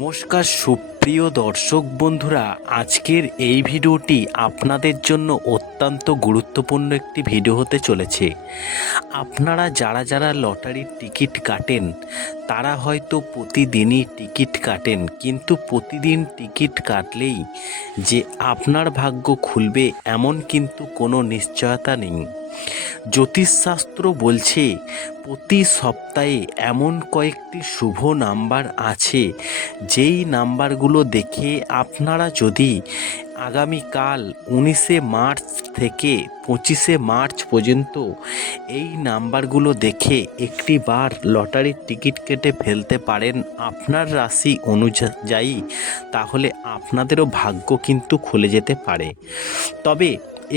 নমস্কার সুপ্রিয় দর্শক বন্ধুরা আজকের এই ভিডিওটি আপনাদের জন্য অত্যন্ত গুরুত্বপূর্ণ একটি ভিডিও হতে চলেছে আপনারা যারা যারা লটারির টিকিট কাটেন তারা হয়তো প্রতিদিনই টিকিট কাটেন কিন্তু প্রতিদিন টিকিট কাটলেই যে আপনার ভাগ্য খুলবে এমন কিন্তু কোনো নিশ্চয়তা নেই জ্যোতিষশাস্ত্র বলছে প্রতি সপ্তাহে এমন কয়েকটি শুভ নাম্বার আছে যেই নাম্বারগুলো দেখে আপনারা যদি আগামীকাল উনিশে মার্চ থেকে পঁচিশে মার্চ পর্যন্ত এই নাম্বারগুলো দেখে একটি বার লটারির টিকিট কেটে ফেলতে পারেন আপনার রাশি অনুযায়ী তাহলে আপনাদেরও ভাগ্য কিন্তু খুলে যেতে পারে তবে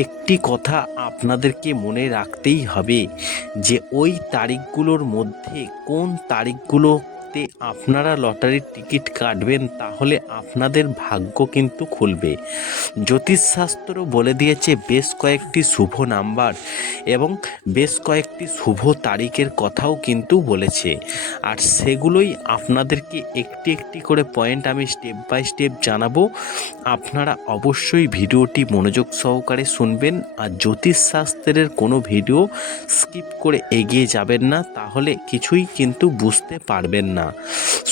একটি কথা আপনাদেরকে মনে রাখতেই হবে যে ওই তারিখগুলোর মধ্যে কোন তারিখগুলো রাতে আপনারা লটারির টিকিট কাটবেন তাহলে আপনাদের ভাগ্য কিন্তু খুলবে জ্যোতিষশাস্ত্র বলে দিয়েছে বেশ কয়েকটি শুভ নাম্বার এবং বেশ কয়েকটি শুভ তারিখের কথাও কিন্তু বলেছে আর সেগুলোই আপনাদেরকে একটি একটি করে পয়েন্ট আমি স্টেপ বাই স্টেপ জানাবো আপনারা অবশ্যই ভিডিওটি মনোযোগ সহকারে শুনবেন আর জ্যোতিষশাস্ত্রের কোনো ভিডিও স্কিপ করে এগিয়ে যাবেন না তাহলে কিছুই কিন্তু বুঝতে পারবেন না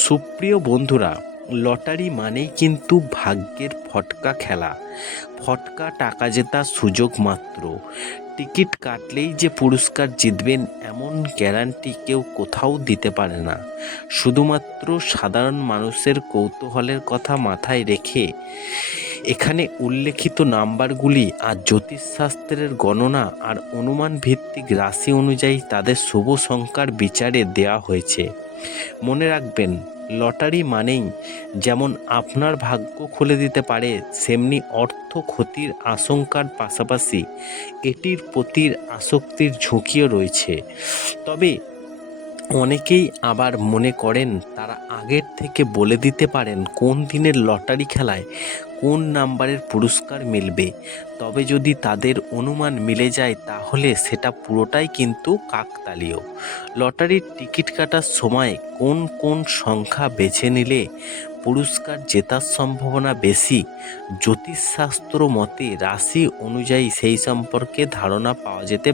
সুপ্রিয় বন্ধুরা লটারি মানেই কিন্তু ভাগ্যের ফটকা খেলা ফটকা টাকা জেতার সুযোগ মাত্র টিকিট কাটলেই যে পুরস্কার জিতবেন এমন গ্যারান্টি কেউ কোথাও দিতে পারে না শুধুমাত্র সাধারণ মানুষের কৌতূহলের কথা মাথায় রেখে এখানে উল্লেখিত নাম্বারগুলি আর জ্যোতিষশাস্ত্রের গণনা আর অনুমান ভিত্তিক রাশি অনুযায়ী তাদের শুভ সংখ্যার বিচারে দেয়া হয়েছে মনে রাখবেন লটারি মানেই যেমন আপনার ভাগ্য খুলে দিতে পারে সেমনি অর্থ ক্ষতির আশঙ্কার পাশাপাশি এটির প্রতির আসক্তির ঝুঁকিও রয়েছে তবে অনেকেই আবার মনে করেন তারা আগের থেকে বলে দিতে পারেন কোন দিনের লটারি খেলায় কোন নাম্বারের পুরস্কার মিলবে তবে যদি তাদের অনুমান মিলে যায় তাহলে সেটা পুরোটাই কিন্তু কাকতালীয় লটারির টিকিট কাটার সময় কোন কোন সংখ্যা বেছে নিলে পুরস্কার জেতার সম্ভাবনা বেশি জ্যোতিষশাস্ত্র মতে রাশি অনুযায়ী সেই সম্পর্কে ধারণা পাওয়া যেতে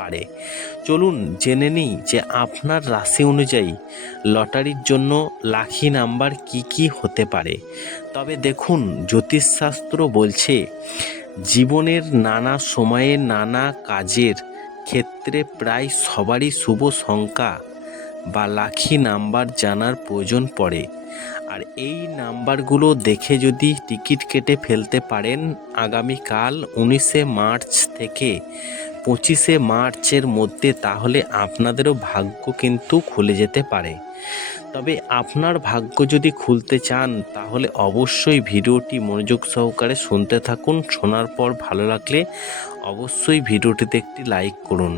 পারে চলুন জেনে নিই যে আপনার রাশি অনুযায়ী লটারির জন্য লাখি নাম্বার কি কি হতে পারে তবে দেখুন জ্যোতিষশাস্ত্র বলছে জীবনের নানা সময়ে নানা কাজের ক্ষেত্রে প্রায় সবারই শুভ সংখ্যা বা লাখি নাম্বার জানার প্রয়োজন পড়ে আর এই নাম্বারগুলো দেখে যদি টিকিট কেটে ফেলতে পারেন আগামীকাল উনিশে মার্চ থেকে পঁচিশে মার্চের মধ্যে তাহলে আপনাদেরও ভাগ্য কিন্তু খুলে যেতে পারে তবে আপনার ভাগ্য যদি খুলতে চান তাহলে অবশ্যই ভিডিওটি মনোযোগ সহকারে শুনতে থাকুন শোনার পর ভালো লাগলে অবশ্যই ভিডিওটিতে একটি লাইক করুন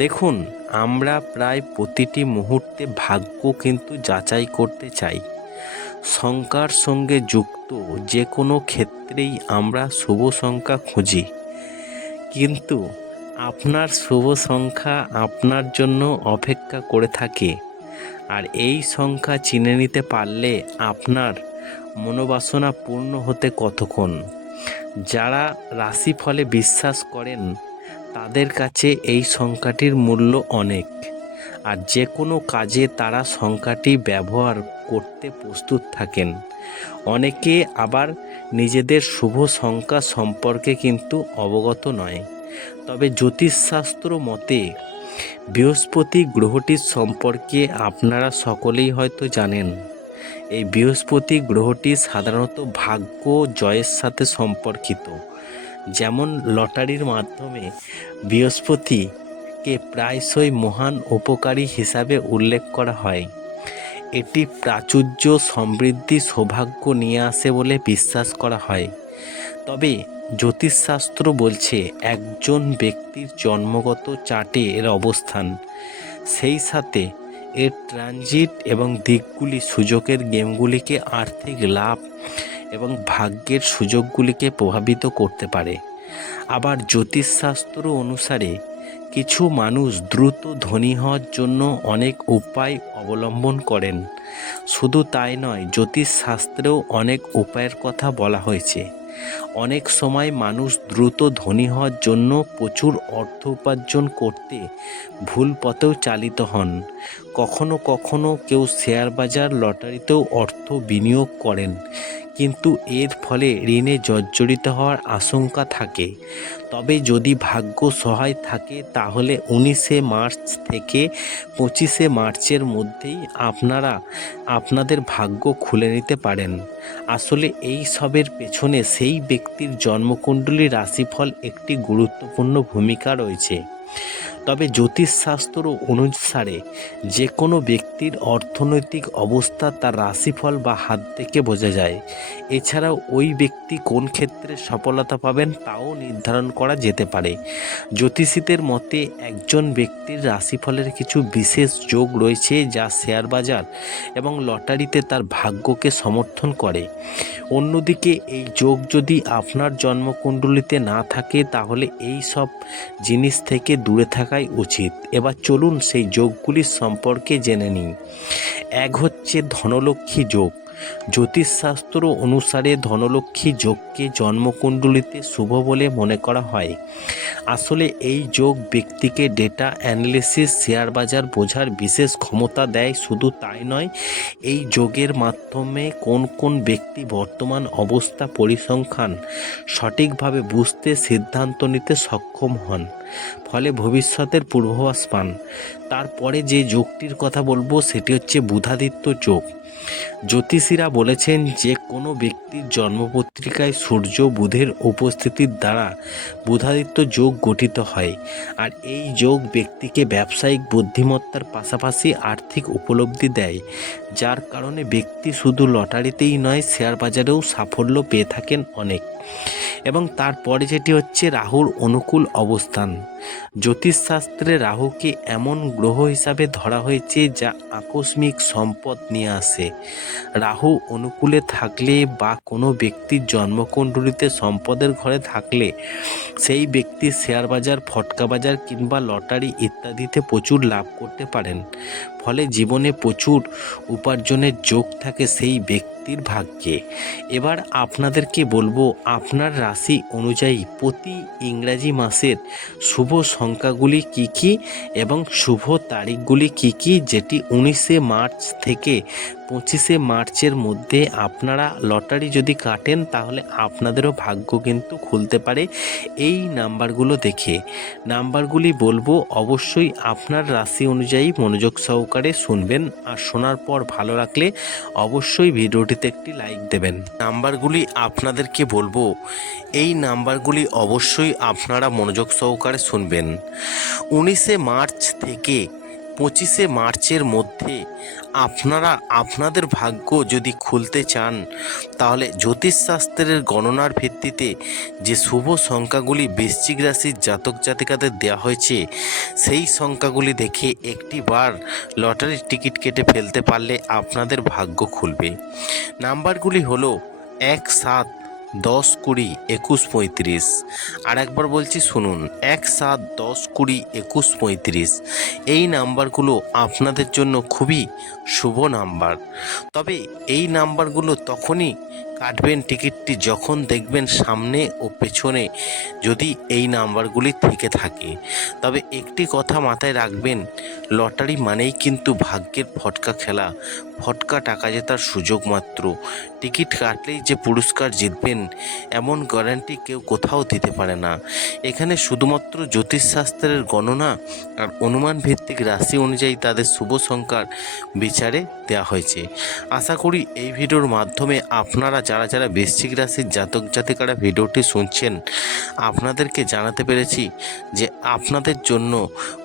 দেখুন আমরা প্রায় প্রতিটি মুহূর্তে ভাগ্য কিন্তু যাচাই করতে চাই সংখ্যার সঙ্গে যুক্ত যে কোনো ক্ষেত্রেই আমরা শুভ সংখ্যা খুঁজি কিন্তু আপনার শুভ সংখ্যা আপনার জন্য অপেক্ষা করে থাকে আর এই সংখ্যা চিনে নিতে পারলে আপনার মনোবাসনা পূর্ণ হতে কতক্ষণ যারা রাশিফলে বিশ্বাস করেন তাদের কাছে এই সংখ্যাটির মূল্য অনেক আর যে কোনো কাজে তারা সংখ্যাটি ব্যবহার করতে প্রস্তুত থাকেন অনেকে আবার নিজেদের শুভ সংখ্যা সম্পর্কে কিন্তু অবগত নয় তবে জ্যোতিষশাস্ত্র মতে বৃহস্পতি গ্রহটির সম্পর্কে আপনারা সকলেই হয়তো জানেন এই বৃহস্পতি গ্রহটি সাধারণত ভাগ্য জয়ের সাথে সম্পর্কিত যেমন লটারির মাধ্যমে বৃহস্পতিকে প্রায়শই মহান উপকারী হিসাবে উল্লেখ করা হয় এটি প্রাচুর্য সমৃদ্ধি সৌভাগ্য নিয়ে আসে বলে বিশ্বাস করা হয় তবে জ্যোতিষশাস্ত্র বলছে একজন ব্যক্তির জন্মগত চাটে এর অবস্থান সেই সাথে এর ট্রানজিট এবং দিকগুলি সুযোগের গেমগুলিকে আর্থিক লাভ এবং ভাগ্যের সুযোগগুলিকে প্রভাবিত করতে পারে আবার জ্যোতিষশাস্ত্র অনুসারে কিছু মানুষ দ্রুত ধনী হওয়ার জন্য অনেক উপায় অবলম্বন করেন শুধু তাই নয় জ্যোতিষশাস্ত্রেও অনেক উপায়ের কথা বলা হয়েছে অনেক সময় মানুষ দ্রুত ধনী হওয়ার জন্য প্রচুর অর্থ উপার্জন করতে ভুল পথেও চালিত হন কখনো কখনো কেউ শেয়ার বাজার লটারিতেও অর্থ বিনিয়োগ করেন কিন্তু এর ফলে ঋণে জর্জরিত হওয়ার আশঙ্কা থাকে তবে যদি ভাগ্য সহায় থাকে তাহলে উনিশে মার্চ থেকে পঁচিশে মার্চের মধ্যেই আপনারা আপনাদের ভাগ্য খুলে নিতে পারেন আসলে এই সবের পেছনে সেই ব্যক্তির জন্মকুণ্ডলী রাশিফল একটি গুরুত্বপূর্ণ ভূমিকা রয়েছে তবে জ্যোতিষশাস্ত্র অনুসারে যে কোনো ব্যক্তির অর্থনৈতিক অবস্থা তার রাশিফল বা হাত থেকে বোঝা যায় এছাড়াও ওই ব্যক্তি কোন ক্ষেত্রে সফলতা পাবেন তাও নির্ধারণ করা যেতে পারে জ্যোতিষীদের মতে একজন ব্যক্তির রাশিফলের কিছু বিশেষ যোগ রয়েছে যা শেয়ার বাজার এবং লটারিতে তার ভাগ্যকে সমর্থন করে অন্যদিকে এই যোগ যদি আপনার জন্মকুণ্ডলিতে না থাকে তাহলে এই সব জিনিস থেকে দূরে থাকা থাকাই উচিত এবার চলুন সেই যোগগুলির সম্পর্কে জেনে নিই এক হচ্ছে ধনলক্ষ্মী যোগ জ্যোতিষশাস্ত্র অনুসারে ধনলক্ষ্মী যোগকে জন্মকুণ্ডলিতে শুভ বলে মনে করা হয় আসলে এই যোগ ব্যক্তিকে ডেটা অ্যানালিসিস শেয়ার বাজার বোঝার বিশেষ ক্ষমতা দেয় শুধু তাই নয় এই যোগের মাধ্যমে কোন কোন ব্যক্তি বর্তমান অবস্থা পরিসংখ্যান সঠিকভাবে বুঝতে সিদ্ধান্ত নিতে সক্ষম হন ফলে ভবিষ্যতের পূর্বাভাস পান তারপরে যে যোগটির কথা বলবো সেটি হচ্ছে বুধাদিত্য যোগ জ্যোতিষীরা বলেছেন যে কোনো ব্যক্তির জন্মপত্রিকায় সূর্য বুধের উপস্থিতির দ্বারা বুধাদিত্য যোগ গঠিত হয় আর এই যোগ ব্যক্তিকে ব্যবসায়িক বুদ্ধিমত্তার পাশাপাশি আর্থিক উপলব্ধি দেয় যার কারণে ব্যক্তি শুধু লটারিতেই নয় শেয়ার বাজারেও সাফল্য পেয়ে থাকেন অনেক এবং তারপরে যেটি হচ্ছে রাহুর অনুকূল অবস্থান জ্যোতিষশাস্ত্রে রাহুকে এমন গ্রহ হিসাবে ধরা হয়েছে যা আকস্মিক সম্পদ নিয়ে আসে রাহু অনুকূলে থাকলে বা কোনো ব্যক্তির জন্মকুণ্ডলিতে সম্পদের ঘরে থাকলে সেই ব্যক্তি শেয়ার বাজার ফটকা বাজার কিংবা লটারি ইত্যাদিতে প্রচুর লাভ করতে পারেন ফলে জীবনে প্রচুর উপার্জনের যোগ থাকে সেই ব্যক্তির ভাগ্যে এবার আপনাদেরকে বলবো আপনার রাশি অনুযায়ী প্রতি ইংরাজি মাসের শুভ সংখ্যাগুলি কি কি এবং শুভ তারিখগুলি কি কি যেটি উনিশে মার্চ থেকে পঁচিশে মার্চের মধ্যে আপনারা লটারি যদি কাটেন তাহলে আপনাদেরও ভাগ্য কিন্তু খুলতে পারে এই নাম্বারগুলো দেখে নাম্বারগুলি বলবো অবশ্যই আপনার রাশি অনুযায়ী মনোযোগ সহকারে শুনবেন আর শোনার পর ভালো রাখলে অবশ্যই ভিডিওটিতে একটি লাইক দেবেন নাম্বারগুলি আপনাদেরকে বলবো এই নাম্বারগুলি অবশ্যই আপনারা মনোযোগ সহকারে শুনবেন উনিশে মার্চ থেকে পঁচিশে মার্চের মধ্যে আপনারা আপনাদের ভাগ্য যদি খুলতে চান তাহলে জ্যোতিষশাস্ত্রের গণনার ভিত্তিতে যে শুভ সংখ্যাগুলি বৃশ্চিক রাশির জাতক জাতিকাদের দেওয়া হয়েছে সেই সংখ্যাগুলি দেখে একটিবার লটারির টিকিট কেটে ফেলতে পারলে আপনাদের ভাগ্য খুলবে নাম্বারগুলি হলো এক সাত দশ কুড়ি একুশ পঁয়ত্রিশ আর একবার বলছি শুনুন এক সাত দশ কুড়ি একুশ পঁয়ত্রিশ এই নাম্বারগুলো আপনাদের জন্য খুবই শুভ নাম্বার তবে এই নাম্বারগুলো তখনই কাটবেন টিকিটটি যখন দেখবেন সামনে ও পেছনে যদি এই নাম্বারগুলি থেকে থাকে তবে একটি কথা মাথায় রাখবেন লটারি মানেই কিন্তু ভাগ্যের ফটকা খেলা ফটকা টাকা জেতার সুযোগ মাত্র টিকিট কাটলেই যে পুরস্কার জিতবেন এমন গ্যারান্টি কেউ কোথাও দিতে পারে না এখানে শুধুমাত্র জ্যোতিষশাস্ত্রের গণনা আর অনুমান ভিত্তিক রাশি অনুযায়ী তাদের শুভ সংখ্যার বিচারে দেওয়া হয়েছে আশা করি এই ভিডিওর মাধ্যমে আপনারা যারা যারা বৃশ্চিক রাশির জাতক জাতিকারা ভিডিওটি শুনছেন আপনাদেরকে জানাতে পেরেছি যে আপনাদের জন্য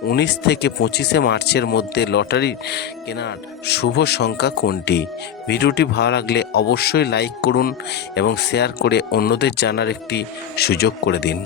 উনিশ থেকে পঁচিশে মার্চের মধ্যে লটারি কেনার শুভ সংখ্যা কোনটি ভিডিওটি ভালো লাগলে অবশ্যই লাইক করুন এবং শেয়ার করে অন্যদের জানার একটি সুযোগ করে দিন